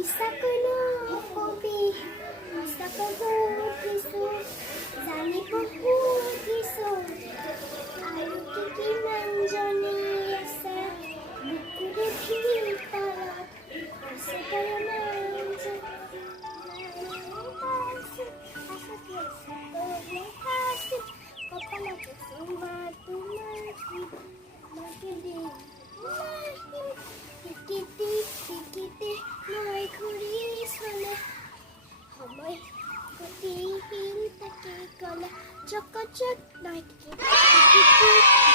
মিছাকৈ নকবি মিছাকৈ সুধিছোঁ জানিব সুধিছোঁ আৰু কিমান জনী আছে বুকুৰে ভিতৰত সঁচাকৈ কপালত চুমা তোমাৰ টিকিটি মই ঘূৰি চলে সময় গতিশীল তাকে গ'লে চকচক নাই টিকিটি